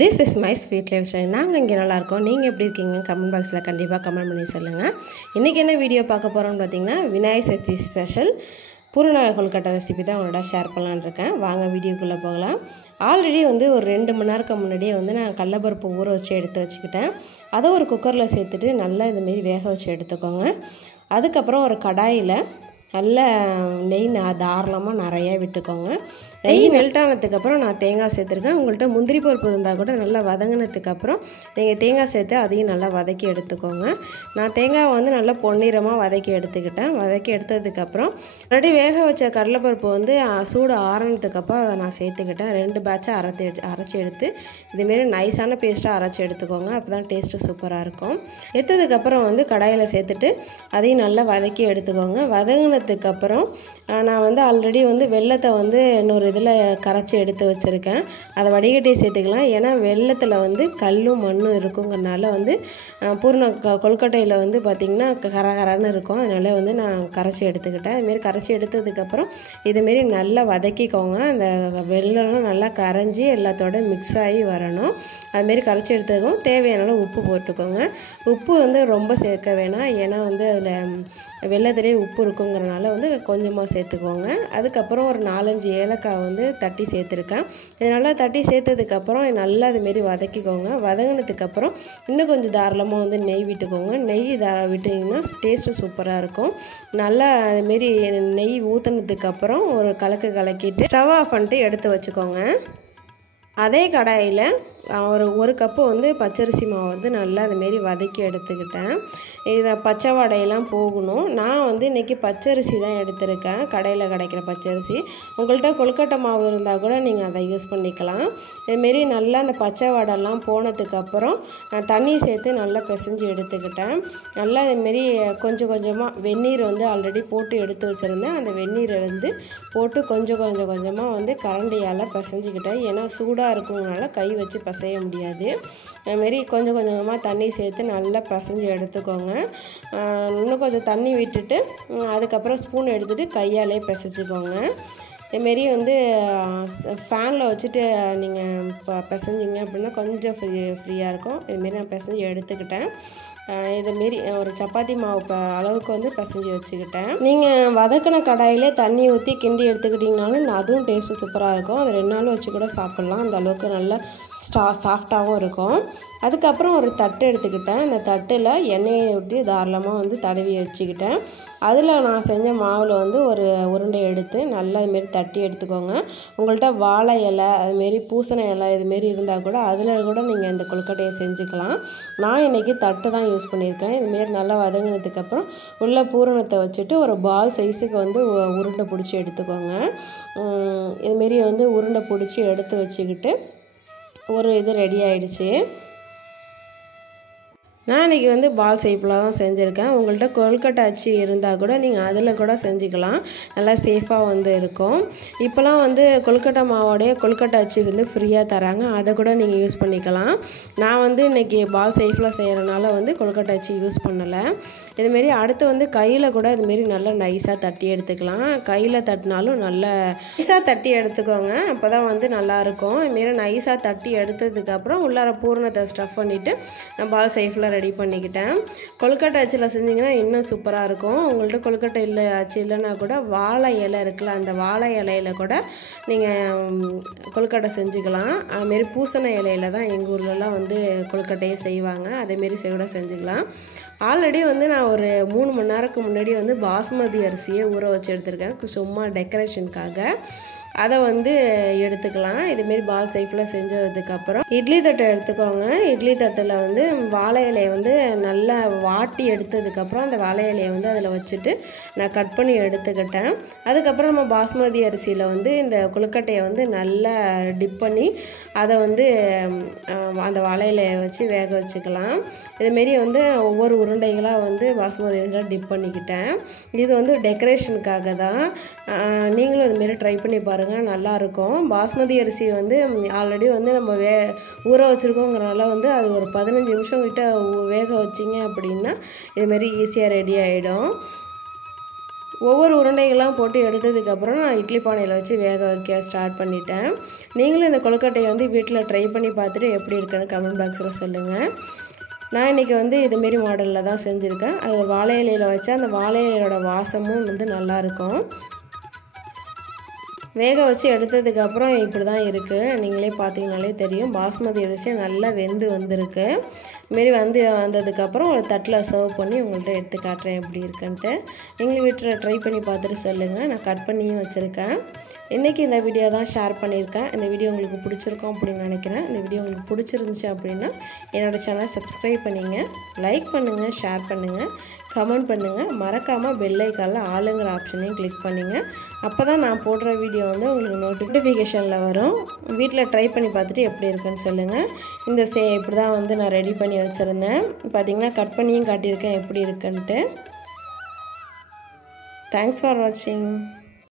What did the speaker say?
This is my sweet life story. நாங்கள் இங்கே நல்லாயிருக்கோம். நீங்கள் எப்படி இருக்கீங்க கமெண்ட் பாக்ஸில் கண்டிப்பாக கமெண்ட் பண்ணி சொல்லுங்கள். இன்றைக்கி என்ன வீடியோ பார்க்க போகிறோம்னு பார்த்தீங்கன்னா விநாயகர் சதுர்த்தி ஸ்பெஷல் பூரண கொழுக்கட்டை ரெசிபி தான் உங்களோட ஷேர் பண்ணலான்னு இருக்கேன். வாங்க வீடியோக்குள்ளே போகலாம். ஆல்ரெடி ஒரு 2 மணி நேரத்துக்கு முன்னாடியே நான் கடலைப்பருப்பு ஊற வச்சு எடுத்து வச்சுக்கிட்டேன். அதை ஒரு குக்கரில் சேர்த்துட்டு நல்லா இதுமாரி வேக வச்சு எடுத்துக்கோங்க. அதுக்கப்புறம் ஒரு கடாயில் நல்ல நெய் தாராளமாக நிறையா விட்டுக்கோங்க. நெய் மெல்ட் ஆனதுக்கப்புறம் நான் தேங்காய் சேர்த்துருக்கேன். உங்கள்கிட்ட முந்திரி பருப்பு இருந்தால் கூட நல்லா வதங்கினதுக்கப்புறம் நீங்கள் தேங்காய் சேர்த்து அதையும் நல்லா வதக்கி எடுத்துக்கோங்க. நான் தேங்காவை நல்லா பொன்னிறமாக வதக்கி எடுத்துக்கிட்டேன். வதக்கி எடுத்ததுக்கப்புறம் ஆல்ரெடி வேக வச்ச கடலைப்பருப்பு சூடு ஆறினதுக்கப்புறம் அதை நான் சேர்த்துக்கிட்டேன். 2 பேட்சாக அரைச்சி எடுத்து இதுமாரி நைஸான பேஸ்ட்டாக அரைச்சி எடுத்துக்கோங்க. அப்போ தான் டேஸ்ட்டு சூப்பராக இருக்கும். எடுத்ததுக்கப்புறம் கடாயில் சேர்த்துட்டு அதையும் நல்லா வதக்கி எடுத்துக்கோங்க. வதங்கினதுக்கப்புறம் நான் ஆல்ரெடி வெல்லத்தை இன்னொரு இதில் கரைச்சி எடுத்து வச்சுருக்கேன். அதை வடிகட்டி சேர்த்துக்கலாம். ஏன்னா வெல்லத்தில் கல்லும் மண்ணும் இருக்குங்கிறனால பூர்ண கொழுக்கட்டையில் பார்த்திங்கன்னா கரகரன்னு இருக்கும். அதனால் நான் கரைச்சி எடுத்துக்கிட்டேன். இதுமாரி கரைச்சி எடுத்ததுக்கப்புறம் இதுமாரி நல்லா வதக்கிக்கோங்க. அந்த வெல்லம்லாம் நல்லா கரைஞ்சி எல்லாத்தோட மிக்ஸ் ஆகி வரணும். அதுமாரி கரைச்சி எடுத்ததுக்கும் தேவையான உப்பு போட்டுக்கோங்க. உப்பு ரொம்ப சேர்க்க வேணாம். ஏன்னா அதில் வெல்லத்திலே உப்பு இருக்குங்கிறனால கொஞ்சமாக சேர்த்துக்கோங்க. அதுக்கப்புறம் ஒரு 4-5 ஏலக்காய் தட்டி சேர்த்துருக்கேன். இதனால் தட்டி சேர்த்ததுக்கப்புறம் நல்லா அதுமாரி வதக்கிக்கோங்க. வதங்கினதுக்கப்புறம் இன்னும் கொஞ்சம் தாராளமாக நெய் விட்டுக்கோங்க. நெய் விட்டிங்கன்னா டேஸ்ட்டு சூப்பராக இருக்கும். நல்லா அதுமாரி நெய் ஊற்றினதுக்கப்புறம் ஒரு கலக்கிட்டு ஸ்டவ் ஆஃப் பண்ணிட்டு எடுத்து வச்சுக்கோங்க. அதே கடாயில் ஒரு கப்பு பச்சரிசி மாவு நல்லா அதுமாரி வதக்கி எடுத்துக்கிட்டேன். இதை பச்சை வடையெல்லாம் போகணும். நான் இன்றைக்கி பச்சரிசி தான் எடுத்திருக்கேன். கடையில் கிடைக்கிற பச்சரிசி. உங்கள்கிட்ட கொழுக்கட்டை மாவு இருந்தால் கூட நீங்கள் அதை யூஸ் பண்ணிக்கலாம். இதுமாரி நல்லா அந்த பச்சை வடைலாம் போனதுக்கப்புறம் நான் தண்ணி சேர்த்து நல்லா பிசைஞ்சு எடுத்துக்கிட்டேன். நல்லா இதுமாரி கொஞ்சம் கொஞ்சமாக வெந்நீர் ஆல்ரெடி போட்டு எடுத்து வச்சுருந்தேன். அந்த வெந்நீரை போட்டு கொஞ்சமாக கரண்டியால் பிசைஞ்சிக்கிட்டேன். ஏன்னா சூடாக இருக்குங்கனால கை வச்சு பிசைய முடியாது. அதுமாரி கொஞ்சம் கொஞ்சமாக தண்ணி சேர்த்து நல்லா பிசைஞ்சு எடுத்துக்கோங்க. இன்னும் கொஞ்சம் தண்ணி விட்டுட்டு அதுக்கப்புறம் ஸ்பூன் எடுத்துகிட்டு கையாலே பிசைச்சிக்கோங்க. இதுமாரி ஃபேனில் வச்சுட்டு நீங்கள் பிசைஞ்சிங்க அப்படின்னா கொஞ்சம் ஃப்ரீயாக இருக்கும். இதுமாரி நான் பிசைஞ்சு எடுத்துக்கிட்டேன். இதுமாரி ஒரு சப்பாத்தி மாவு அளவுக்கு பிசைஞ்சு வச்சுக்கிட்டேன். நீங்கள் வதக்கின கடாயிலே தண்ணி ஊற்றி கிண்டி எடுத்துக்கிட்டிங்கனாலும் அதுவும் டேஸ்ட்டு சூப்பராக இருக்கும். அது 2 நாள் வச்சு கூட சாப்பிட்லாம். அந்த அளவுக்கு நல்லா சாஃப்டாகவும் இருக்கும். அதுக்கப்புறம் ஒரு தட்டு எடுத்துக்கிட்டேன். அந்த தட்டில் எண்ணெயை ஊற்றி தாராளமாக தடவி வச்சுக்கிட்டேன். அதில் நான் செஞ்ச மாவில் ஒரு உருண்டை எடுத்து நல்லா இதுமாரி தட்டி எடுத்துக்கோங்க. உங்கள்கிட்ட வாழை இலை அதுமாரி பூசணி இலை இதுமாரி இருந்தால் கூட அதில் கூட நீங்கள் இந்த கொழுக்கட்டையை செஞ்சுக்கலாம். நான் இன்றைக்கி தட்டு தான் யூஸ் பண்ணியிருக்கேன். இதுமாரி நல்லா வதங்கினதுக்கப்புறம் உள்ள பூரணத்தை வச்சுட்டு ஒரு பால் சைஸுக்கு உருண்டை பிடிச்சி எடுத்துக்கோங்க. இதுமாரி உருண்டை பிடிச்சி எடுத்து வச்சுக்கிட்டு ஒரு இது ரெடி ஆகிடுச்சு. நான் இன்றைக்கி பால் ஷேப்பில் தான் செஞ்சுருக்கேன். உங்கள்கிட்ட கொழுக்கட்டை அச்சு இருந்தால் கூட நீங்கள் அதில் கூட செஞ்சுக்கலாம். நல்லா சேஃபாக இருக்கும். இப்போலாம் கொழுக்கட்டை மாவோடைய கொழுக்கட்டை அச்சு ஃப்ரீயாக தராங்க. அதை கூட நீங்கள் யூஸ் பண்ணிக்கலாம். நான் இன்றைக்கி பால் ஷேப்பில் செய்கிறனால கொழுக்கட்டை அச்சு யூஸ் பண்ணலை. இதுமாரி அடுத்து கையில் கூட இதுமாரி நல்லா நைஸாக தட்டி எடுத்துக்கலாம். கையில் தட்டினாலும் நல்லா நைஸாக தட்டி எடுத்துக்கோங்க. அப்போ தான் நல்லாயிருக்கும். இதுமாரி நைஸாக தட்டி எடுத்ததுக்கப்புறம் உள்ளார பூரணத்தை ஸ்டஃப் பண்ணிவிட்டு நான் பால் ஷேப்பில் ரெடி பண்ணிக்கிட்டேன். கொழுக்கட்டை அச்சில் செஞ்சிங்கன்னா இன்னும் சூப்பராக இருக்கும். உங்கள்கிட்ட கொழுக்கட்டை அச்சு இல்லைன்னா கூட வாழை இலை இருக்குல்ல, அந்த வாழை இலையில் கூட நீங்கள் கொழுக்கட்டை செஞ்சுக்கலாம். அதுமாரி பூசணி இலையில் தான் எங்கள் ஊர்லலாம் கொழுக்கட்டையே செய்வாங்க. அதேமாரி கூட செஞ்சுக்கலாம். ஆல்ரெடி நான் ஒரு 3 மணி நேரத்துக்கு முன்னாடி பாஸ்மதி அரிசியை ஊற வச்சு எடுத்திருக்கேன். சும்மா டெக்கரேஷனுக்காக அதை எடுத்துக்கலாம். இதுமாரி பால் ஷேப்பில் செஞ்சதுக்கப்புறம் இட்லி தட்டை எடுத்துக்கோங்க. இட்லி தட்டில் வாழை இலையை நல்லா வாட்டி எடுத்ததுக்கப்புறம் அந்த வாழை இலையை அதில் வச்சுட்டு நான் கட் பண்ணி எடுத்துக்கிட்டேன். அதுக்கப்புறம் நம்ம பாஸ்மதி அரிசியில் இந்த கொழுக்கட்டையை நல்லா டிப் பண்ணி அதை அந்த வாழை இலையை வச்சு வேக வச்சுக்கலாம். இதுமாரி ஒவ்வொரு உருண்டைகளாக பாஸ்மதி அரிசியில் டிப் பண்ணிக்கிட்டேன். இது டெக்கரேஷனுக்காக தான். நீங்களும் இதுமாரி ட்ரை பண்ணி பாருங்கள். நல்லாயிருக்கும். பாஸ்மதி அரிசி ஆல்ரெடி நம்ம ஊற வச்சுருக்கோங்கிறனால அது ஒரு 15 நிமிஷம் கிட்ட வேக வச்சிங்க அப்படின்னா இதுமாரி ஈஸியாக ரெடி ஆகிடும். ஒவ்வொரு உருண்டைகளாம் போட்டு எடுத்ததுக்கப்புறம் நான் இட்லி பானையில் வச்சு வேக வைக்க ஸ்டார்ட் பண்ணிட்டேன். நீங்களும் இந்த கொழுக்கட்டையை வந்து வீட்டில் ட்ரை பண்ணி பார்த்துட்டு எப்படி இருக்குன்னு கமெண்ட் பாக்ஸில் சொல்லுங்கள். நான் இன்றைக்கி வந்து இதுமாரி மாடலில் தான் செஞ்சுருக்கேன். அது வாழை இலையில் வச்சா அந்த வாழை இலையோட வாசமும் வந்து நல்லாயிருக்கும். வேக வச்சு எடுத்ததுக்கப்புறம் இப்படி தான் இருக்குது. நீங்களே பார்த்தீங்கனாலே தெரியும். பாஸ்மதி அரிசி நல்லா வெந்து வந்திருக்கு. இதுமாரி வந்ததுக்கப்புறம் ஒரு தட்டில் சர்வ் பண்ணி உங்கள்கிட்ட எடுத்து காட்டுறேன் எப்படி இருக்குன்ட்டு. நீங்களும் வீட்டில் ட்ரை பண்ணி பார்த்துட்டு சொல்லுங்கள். நான் கட் பண்ணியும் வச்சுருக்கேன். இன்றைக்கி இந்த வீடியோ தான் ஷேர் பண்ணியிருக்கேன். இந்த வீடியோ உங்களுக்கு பிடிச்சிருக்கும் அப்படின்னு நினைக்கிறேன். இந்த வீடியோ உங்களுக்கு பிடிச்சிருந்துச்சு அப்படின்னா என்னோடய சேனலை சப்ஸ்கிரைப் பண்ணிங்க, லைக் பண்ணுங்கள், ஷேர் பண்ணுங்கள், கமெண்ட் பண்ணுங்கள். மறக்காமல் பெல் ஐக்கானில் ஆளுங்கிற ஆப்ஷனையும் கிளிக் பண்ணுங்கள். அப்போ தான் நான் போடுற வீடியோ வந்து உங்களுக்கு நோட்டிஃபிகேஷனில் வரும். வீட்டில் ட்ரை பண்ணி பார்த்துட்டு எப்படி இருக்குன்னு சொல்லுங்கள். இந்த இப்படி தான் வந்து நான் ரெடி பண்ணி வச்சுருந்தேன். பார்த்திங்கன்னா கட் பண்ணியும் காட்டியிருக்கேன் எப்படி இருக்குன்ட்டு. தேங்க்ஸ் ஃபார் வாட்சிங்.